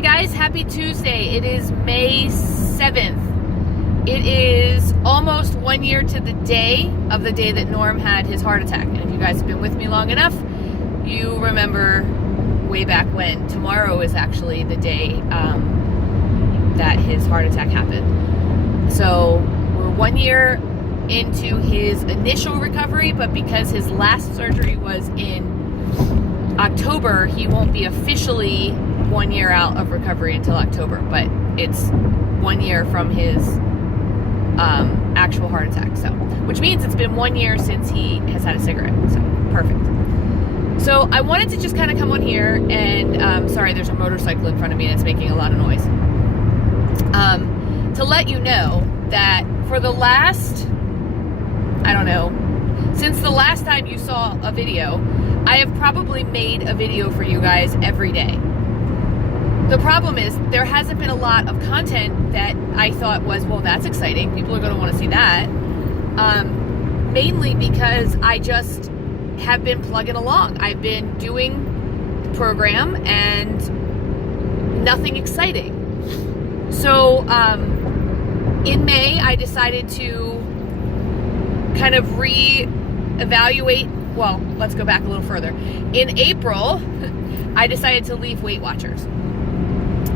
Hi guys, happy Tuesday. It is May 7th. It is almost 1 year to the day of the day that Norm had his heart attack. And if you guys have been with me long enough, you remember way back when. Tomorrow is actually the day that his heart attack happened. So we're 1 year into his initial recovery, but because his last surgery was in October, he won't be officially 1 year out of recovery until October, but it's 1 year from his actual heart attack. So, which means it's been 1 year since he has had a cigarette. So, perfect. So I wanted to just kind of come on here and, sorry, there's a motorcycle in front of me and it's making a lot of noise. To let you know that for the last, I don't know, since the last time you saw a video, I have probably made a video for you guys every day. The problem is there hasn't been a lot of content that I thought was, well, that's exciting. People are going to want to see that. Mainly because I just have been plugging along. I've been doing the program and nothing exciting. So in May, I decided to kind of re-evaluate. Well, let's go back a little further. In April, I decided to leave Weight Watchers.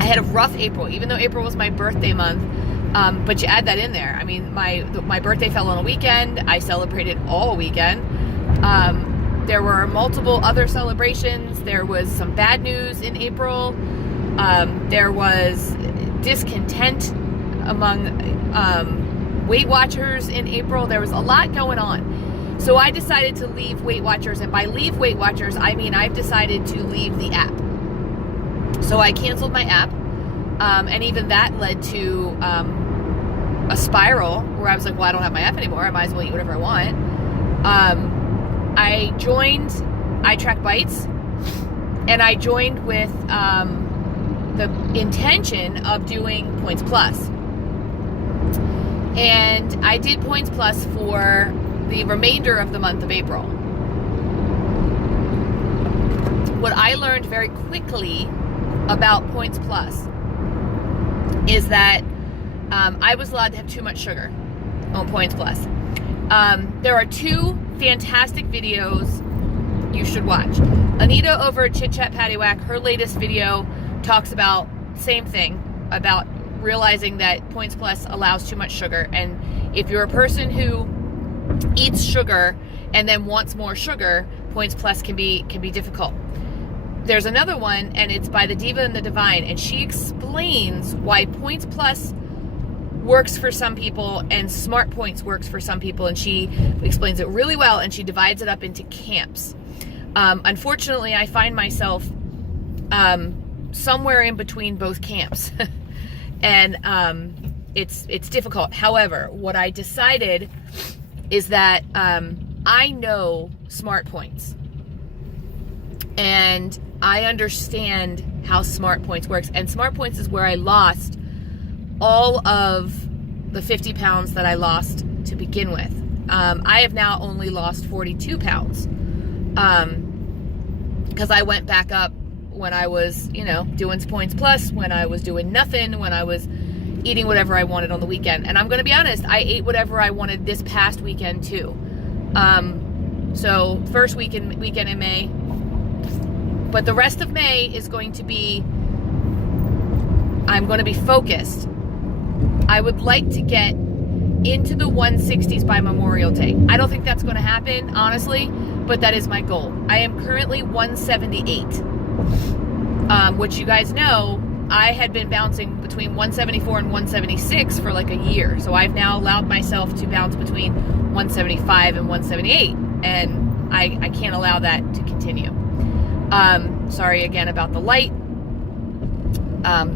I had a rough April, even though April was my birthday month. But you add that in there. I mean, my birthday fell on a weekend. I celebrated all weekend. There were multiple other celebrations. There was some bad news in April. There was discontent among Weight Watchers in April. There was a lot going on. So I decided to leave Weight Watchers, and by leave Weight Watchers, I mean I've decided to leave the app. So I canceled my app, and even that led to a spiral where I was like, well, I don't have my app anymore. I might as well eat whatever I want. I joined iTrack Bites, and I joined with the intention of doing Points Plus. And I did Points Plus for the remainder of the month of April. What I learned very quickly about Points Plus is that I was allowed to have too much sugar on Points Plus. There are two fantastic videos you should watch. Anita over at Chit Chat Patty Whack, her latest video talks about same thing, about realizing that Points Plus allows too much sugar, and if you're a person who eats sugar and then wants more sugar, Points Plus can be difficult. There's another one, and it's by the Diva and the Divine, and she explains why Points Plus works for some people and Smart Points works for some people, and she explains it really well, and she divides it up into camps. Unfortunately, I find myself somewhere in between both camps, and it's difficult. However, what I decided is that I know Smart Points, and I understand how Smart Points works, and Smart Points is where I lost all of the 50 pounds that I lost to begin with. I have now only lost 42 pounds because I went back up when I was, doing Points Plus, when I was doing nothing, when I was eating whatever I wanted on the weekend. And I'm going to be honest, I ate whatever I wanted this past weekend too. So first weekend in May, but the rest of May is going to be, I'm going to be focused. I would like to get into the 160s by Memorial Day. I don't think that's going to happen, honestly, but that is my goal. I am currently 178, which you guys know, I had been bouncing between 174 and 176 for like a year. So I've now allowed myself to bounce between 175 and 178, and I can't allow that to continue. Sorry again about the light.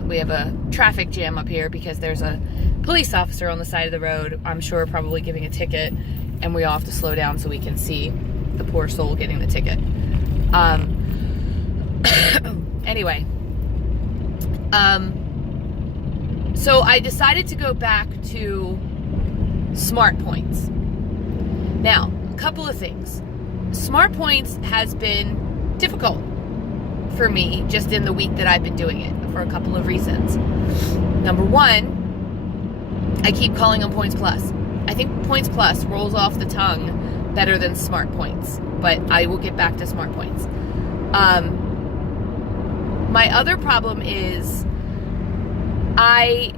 We have a traffic jam up here because there's a police officer on the side of the road, I'm sure probably giving a ticket, and we all have to slow down so we can see the poor soul getting the ticket. Anyway, so I decided to go back to Smart Points. Now, a couple of things. Smart Points has been difficult. for me just in the week that I've been doing it for a couple of reasons. Number one, I keep calling them Points Plus. I think Points Plus rolls off the tongue better than Smart Points, but I will get back to Smart Points. My other problem is I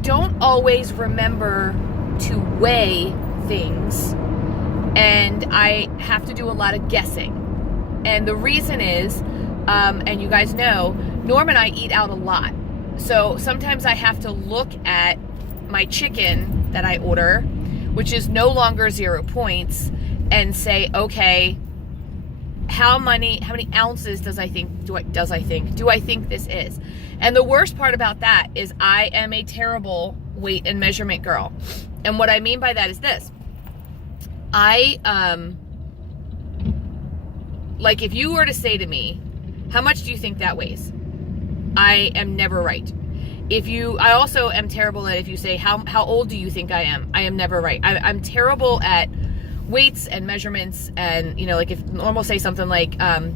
don't always remember to weigh things, and I have to do a lot of guessing. And the reason is, and you guys know, Norm and I eat out a lot. So sometimes I have to look at my chicken that I order, which is no longer 0 points, and say, okay, how many ounces do I think this is? And the worst part about that is I am a terrible weight and measurement girl. And what I mean by that is this. Like if you were to say to me, how much do you think that weighs? I am never right. I also am terrible at if you say, how old do you think I am? I am never right. I'm terrible at weights and measurements, and like if Norm will say something like, how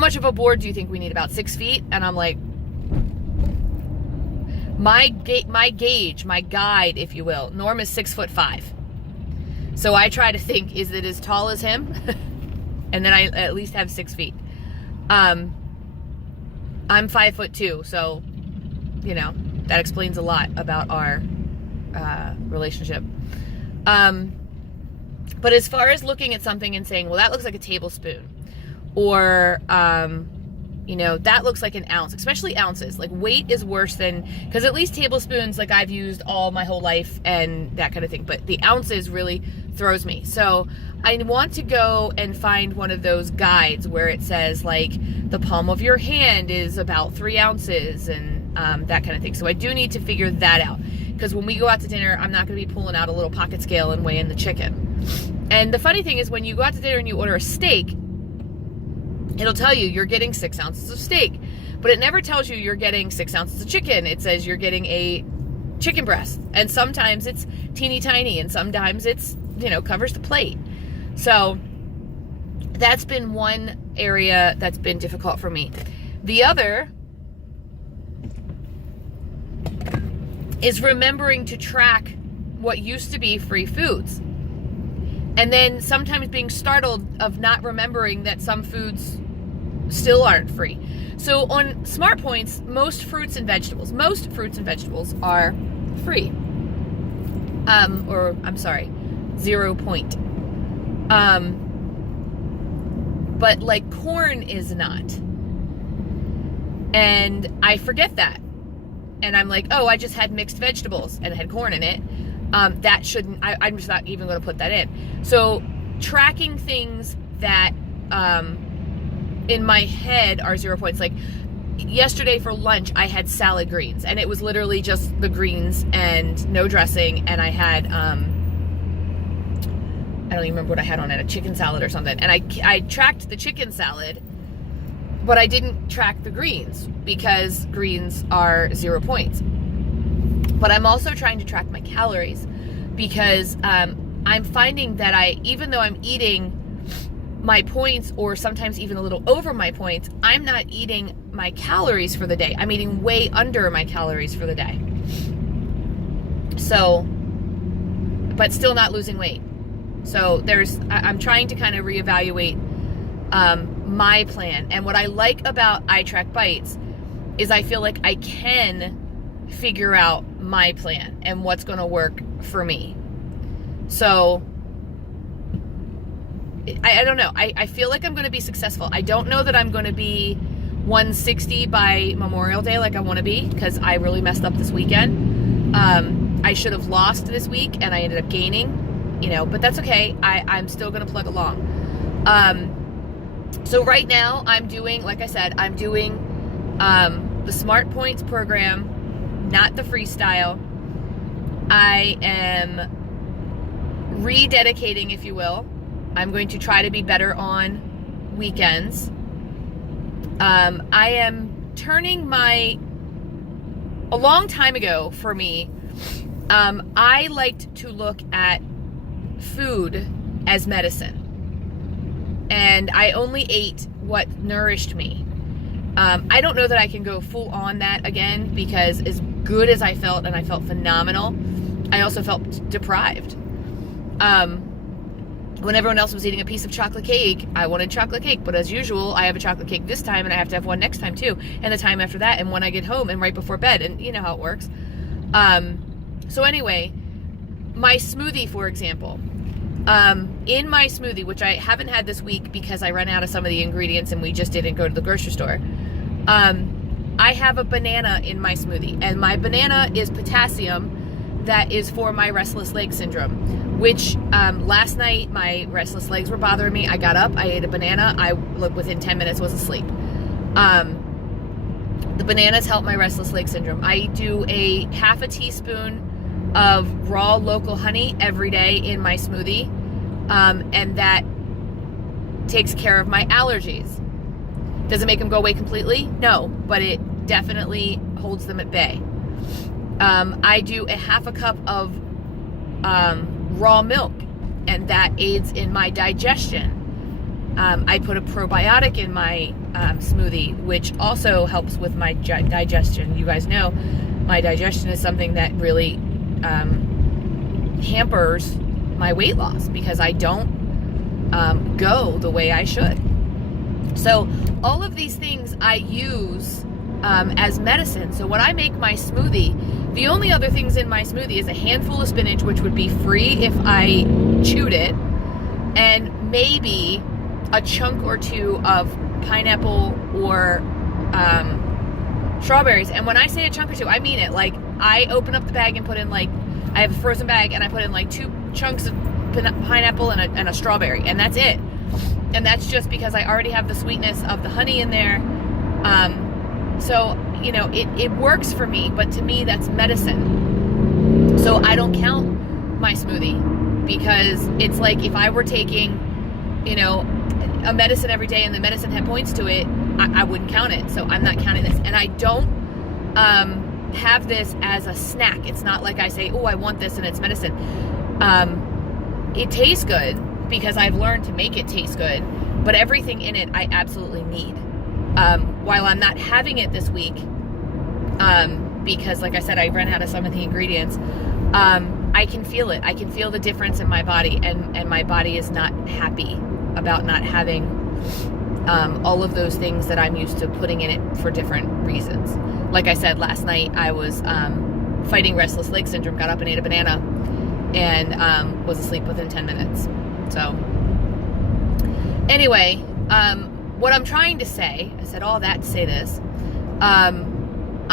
much of a board do you think we need? About 6 feet? And I'm like, my gauge, my guide, if you will, Norm is 6'5". So I try to think, is it as tall as him? And then I at least have 6 feet. I'm 5'2", so that explains a lot about our relationship. But as far as looking at something and saying, well, that looks like a tablespoon, or that looks like an ounce, especially ounces. Like weight is worse than, because at least tablespoons, like I've used all my whole life and that kind of thing. But the ounces really throws me. So I want to go and find one of those guides where it says like the palm of your hand is about 3 ounces and that kind of thing. So I do need to figure that out, because when we go out to dinner, I'm not going to be pulling out a little pocket scale and weighing the chicken. And the funny thing is, when you go out to dinner and you order a steak, it'll tell you you're getting 6 ounces of steak, but it never tells you you're getting 6 ounces of chicken. It says you're getting a chicken breast, and sometimes it's teeny tiny, and sometimes it's, covers the plate. So that's been one area that's been difficult for me. The other is remembering to track what used to be free foods. And then sometimes being startled of not remembering that some foods still aren't free. So on Smart Points, most fruits and vegetables are free. 0 point. But like corn is not. And I forget that. And I'm like, oh, I just had mixed vegetables and it had corn in it. That shouldn't, I'm just not even going to put that in. So tracking things that in my head are 0 points. Like yesterday for lunch, I had salad greens, and it was literally just the greens and no dressing. And I had, I don't even remember what I had on it, a chicken salad or something. And I tracked the chicken salad, but I didn't track the greens because greens are 0 points. But I'm also trying to track my calories, because I'm finding that even though I'm eating my points, or sometimes even a little over my points, I'm not eating my calories for the day. I'm eating way under my calories for the day. So, but still not losing weight. So I'm trying to kind of reevaluate my plan. And what I like about iTrack Bites is I feel like I can figure out my plan and what's going to work for me. So I don't know. I feel like I'm going to be successful. I don't know that I'm going to be 160 by Memorial Day like I want to be, because I really messed up this weekend. I should have lost this week and I ended up gaining, but that's okay. I'm still going to plug along. So right now I'm doing, like I said, I'm doing the Smart Points program, not the freestyle. I am rededicating, if you will. I'm going to try to be better on weekends. I am turning a long time ago for me, I liked to look at food as medicine. And I only ate what nourished me. I don't know that I can go full on that again, because as good as I felt, and I felt phenomenal, I also felt deprived. When everyone else was eating a piece of chocolate cake, I wanted chocolate cake. But as usual, I have a chocolate cake this time, and I have to have one next time too, and the time after that, and when I get home, and right before bed, and you know how it works. So anyway, my smoothie, for example. In my smoothie, which I haven't had this week because I ran out of some of the ingredients and we just didn't go to the grocery store. I have a banana in my smoothie, and my banana is potassium that is for my restless leg syndrome, which last night my restless legs were bothering me. I got up, I ate a banana, within 10 minutes was asleep. The bananas help my restless leg syndrome. I do a half a teaspoon of raw local honey every day in my smoothie, and that takes care of my allergies. Does it make them go away completely? No, but it definitely holds them at bay. I do a half a cup of raw milk, and that aids in my digestion. I put a probiotic in my smoothie, which also helps with my digestion. You guys know my digestion is something that really hampers my weight loss, because I don't go the way I should. So all of these things I use as medicine. So when I make my smoothie, the only other things in my smoothie is a handful of spinach, which would be free if I chewed it, and maybe a chunk or two of pineapple or strawberries. And when I say a chunk or two, I mean it. Like, I open up the bag and put in, like, I have a frozen bag, and I put in like 2 chunks of pineapple and a strawberry, and that's it. And that's just because I already have the sweetness of the honey in there. So, you know, it works for me, but to me, that's medicine. So I don't count my smoothie, because it's like if I were taking, you know, a medicine every day and the medicine had points to it, I wouldn't count it. So I'm not counting this. And I don't have this as a snack. It's not like I say, oh, I want this and it's medicine. It tastes good because I've learned to make it taste good, but everything in it I absolutely need. While I'm not having it this week, because like I said, I ran out of some of the ingredients, I can feel it. I can feel the difference in my body, and my body is not happy about not having all of those things that I'm used to putting in it for different reasons. Like I said, last night I was fighting restless leg syndrome, got up and ate a banana, and was asleep within 10 minutes. So anyway, what I'm trying to say, I said all that to say this, I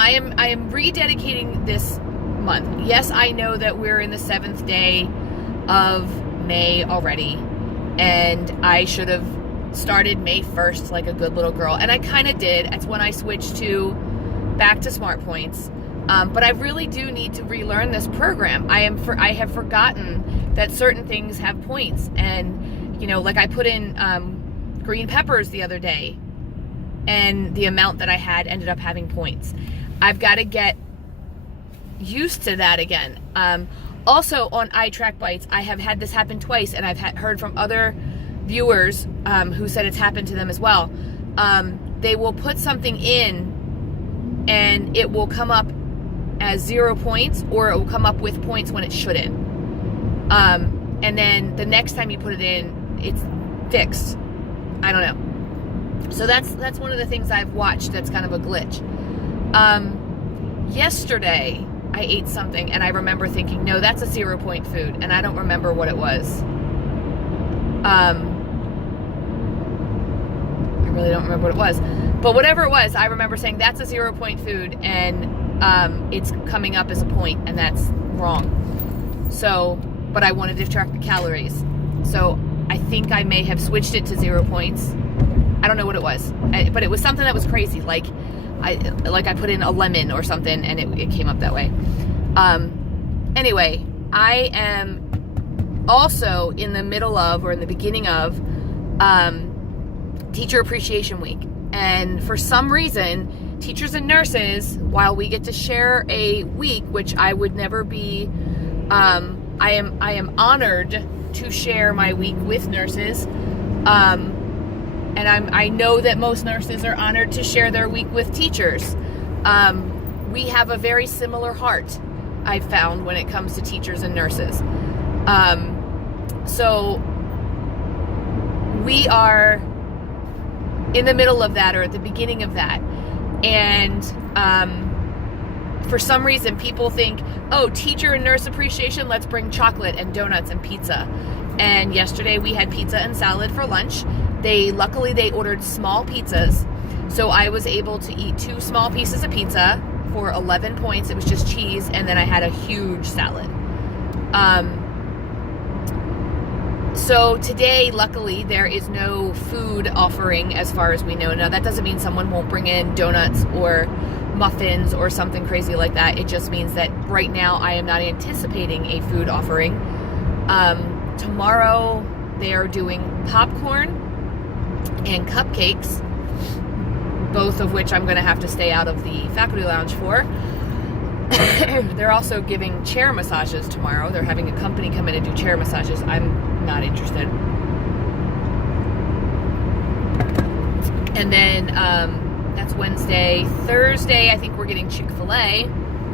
am rededicating this month. Yes, I know that we're in the 7th day of May already, and I should have started May 1st like a good little girl, and I kind of did. That's when I switched back to Smart Points. But I really do need to relearn this program. I have forgotten that certain things have points, and you know, like I put in green peppers the other day, and the amount that I had ended up having points. I've got to get used to that again. Also on iTrack Bites, I have had this happen twice, and I've heard from other viewers who said it's happened to them as well. They will put something in, and it will come up as 0 points, or it will come up with points when it shouldn't. And then the next time you put it in, it's fixed. I don't know. So that's one of the things I've watched that's kind of a glitch. Yesterday, I ate something, and I remember thinking, no, that's a 0 point food, and I don't remember what it was. I really don't remember what it was. But whatever it was, I remember saying, that's a 0 point food, and it's coming up as a point, and that's wrong. So, but I wanted to track the calories. So I think I may have switched it to 0 points. I don't know what it was, but it was something that was crazy. Like I put in a lemon or something, and it came up that way. Anyway, I am also in the middle of, or in the beginning of, Teacher Appreciation Week. And for some reason, teachers and nurses, while we get to share a week, which I would never be, I am honored to share my week with nurses. And I know that most nurses are honored to share their week with teachers. We have a very similar heart, I've found, when it comes to teachers and nurses. So we are in the middle of that, or at the beginning of that. And for some reason, people think, oh, teacher and nurse appreciation, let's bring chocolate and donuts and pizza. And yesterday we had pizza and salad for lunch. Luckily they ordered small pizzas, so I was able to eat 2 small pieces of pizza for 11 points. It was just cheese, and then I had a huge salad. So today, luckily, there is no food offering as far as we know. Now, that doesn't mean someone won't bring in donuts or muffins or something crazy like that. It just means that right now I am not anticipating a food offering. Tomorrow, they are doing popcorn and cupcakes, both of which I'm going to have to stay out of the faculty lounge for. They're also giving chair massages tomorrow. They're having a company come in and do chair massages. I'm not interested. And then that's Wednesday. Thursday, I think we're getting Chick-fil-A,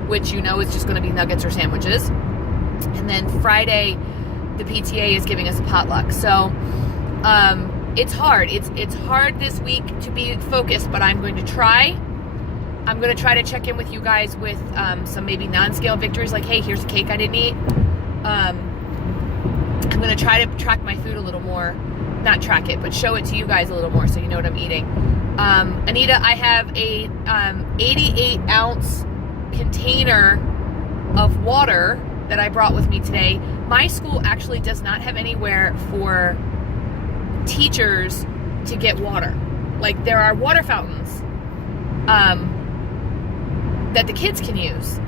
which you know is just going to be nuggets or sandwiches. And then Friday, the PTA is giving us a potluck. So it's hard. It's hard this week to be focused, but I'm going to try. I'm going to try to check in with you guys with some maybe non-scale victories, like, hey, here's a cake I didn't eat. I'm going to try to track my food a little more. Not track it, but show it to you guys a little more so you know what I'm eating. Anita, I have a 88-ounce container of water that I brought with me today. My school actually does not have anywhere for teachers to get water. Like, there are water fountains that the kids can use.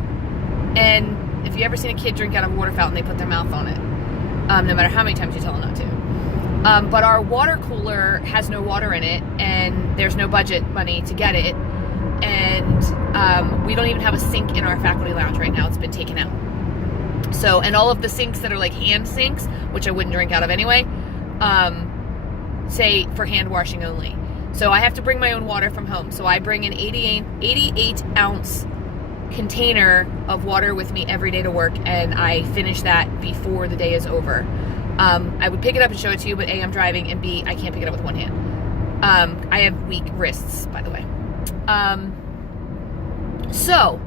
And if you ever seen a kid drink out of a water fountain, they put their mouth on it, no matter how many times you tell them not to. But our water cooler has no water in it, and there's no budget money to get it. And we don't even have a sink in our faculty lounge right now. It's been taken out. So, and all of the sinks that are like hand sinks, which I wouldn't drink out of anyway, say for hand washing only. So I have to bring my own water from home. So I bring an 88-ounce container of water with me every day to work, and I finish that before the day is over. I would pick it up and show it to you, but A, I'm driving, and B, I can't pick it up with one hand. I have weak wrists, by the way. So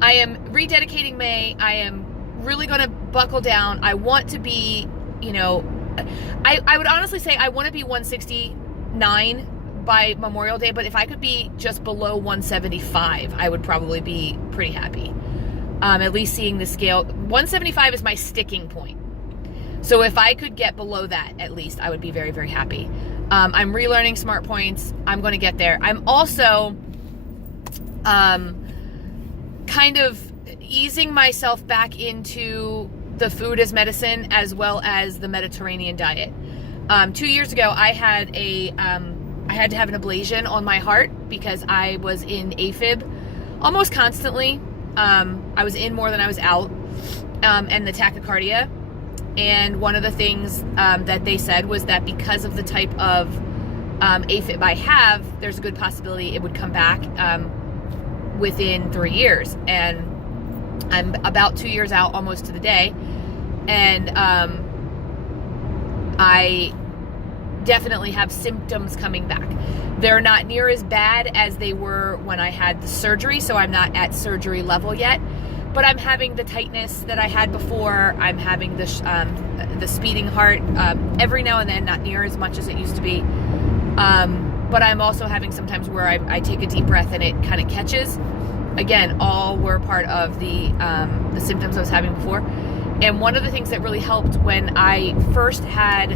I am rededicating May. I am really going to buckle down. I want to be, I would honestly say I want to be 169 by Memorial Day, but if I could be just below 175, I would probably be pretty happy. At least seeing the scale. 175 is my sticking point. So if I could get below that, at least, I would be very, very happy. I'm relearning Smart Points. I'm going to get there. I'm also kind of easing myself back into the food as medicine as well as the Mediterranean diet. 2 years ago, I had to have an ablation on my heart because I was in AFib almost constantly. I was in more than I was out, and the tachycardia. And one of the things that they said was that because of the type of AFib I have, there's a good possibility it would come back within 3 years. And I'm about 2 years out, almost to the day. And I definitely have symptoms coming back. They're not near as bad as they were when I had the surgery, so I'm not at surgery level yet. But I'm having the tightness that I had before. I'm having the speeding heart every now and then, not near as much as it used to be. But I'm also having sometimes where I take a deep breath and it kind of catches. Again, all were part of the symptoms I was having before. And one of the things that really helped when I first had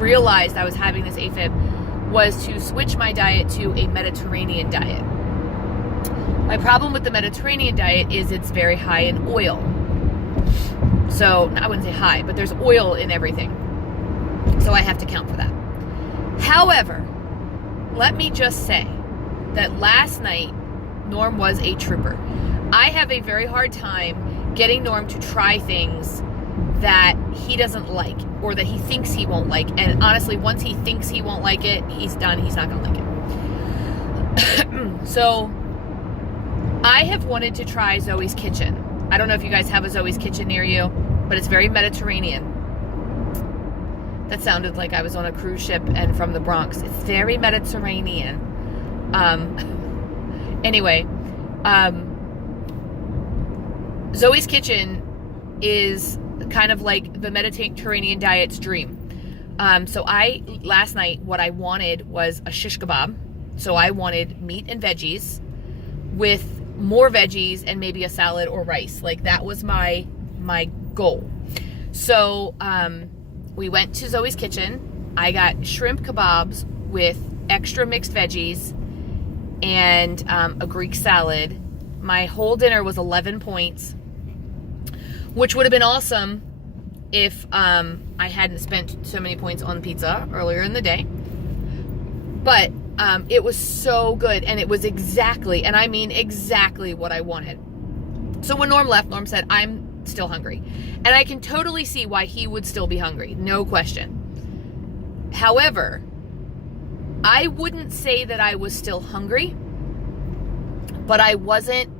realized I was having this AFib was to switch my diet to a Mediterranean diet. My problem with the Mediterranean diet is it's very high in oil. So, I wouldn't say high, but there's oil in everything. So I have to count for that. However, let me just say that last night, Norm was a trooper. I have a very hard time getting Norm to try things that he doesn't like, or that he thinks he won't like. And honestly, once he thinks he won't like it, he's done. He's not going to like it. So I have wanted to try Zoe's Kitchen. I don't know if you guys have a Zoe's Kitchen near you, but it's very Mediterranean. That sounded like I was on a cruise ship and from the Bronx. It's very Mediterranean. Anyway, Zoe's Kitchen is kind of like the Mediterranean diet's dream. So last night, what I wanted was a shish kebab. So I wanted meat and veggies with more veggies and maybe a salad or rice. Like, that was my goal. So we went to Zoe's Kitchen. I got shrimp kebabs with extra mixed veggies and a Greek salad. My whole dinner was 11 points, which would have been awesome if I hadn't spent so many points on pizza earlier in the day. But it was so good, and it was exactly, and I mean exactly, what I wanted. So when Norm left, Norm said, I'm still hungry. And I can totally see why he would still be hungry, no question. However, I wouldn't say that I was still hungry, but I wasn't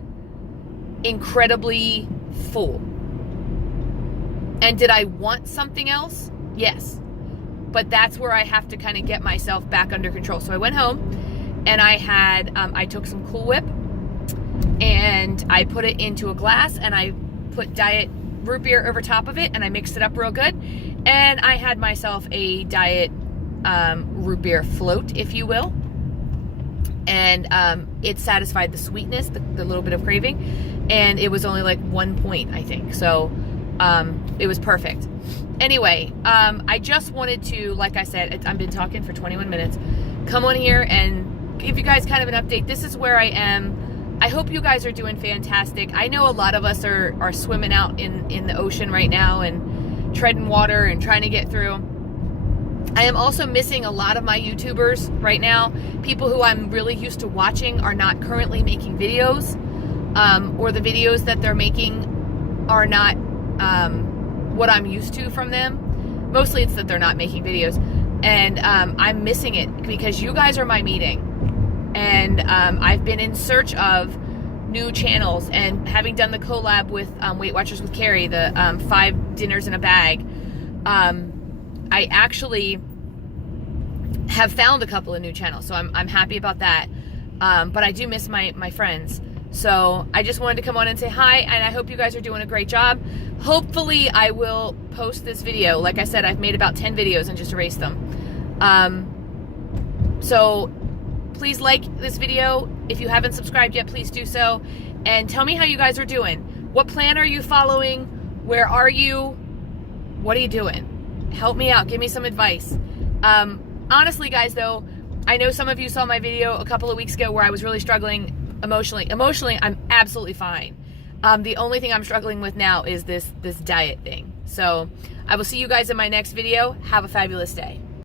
incredibly full. And did I want something else? Yes. But that's where I have to kind of get myself back under control. So I went home and I took some Cool Whip and I put it into a glass and I put diet root beer over top of it and I mixed it up real good. And I had myself a diet root beer float, if you will. And it satisfied the sweetness, the little bit of craving. And it was only like 1 point, I think. So it was perfect. Anyway, I just wanted to, like I said, I've been talking for 21 minutes, come on here and give you guys kind of an update. This is where I am. I hope you guys are doing fantastic. I know a lot of us are swimming out in the ocean right now and treading water and trying to get through. I am also missing a lot of my YouTubers right now. People who I'm really used to watching are not currently making videos, or the videos that they're making are not what I'm used to from them. Mostly it's that they're not making videos, and I'm missing it because you guys are my meeting, and I've been in search of new channels, and having done the collab with Weight Watchers with Carrie, the 5 dinners in a bag, I actually have found a couple of new channels, so I'm happy about that, but I do miss my friends. So I just wanted to come on and say hi, and I hope you guys are doing a great job. Hopefully I will post this video. Like I said, I've made about 10 videos and just erased them. So please like this video. If you haven't subscribed yet, please do so. And tell me how you guys are doing. What plan are you following? Where are you? What are you doing? Help me out. Give me some advice. Honestly, guys, though, I know some of you saw my video a couple of weeks ago where I was really struggling emotionally. Emotionally, I'm absolutely fine. The only thing I'm struggling with now is this diet thing. So I will see you guys in my next video. Have a fabulous day.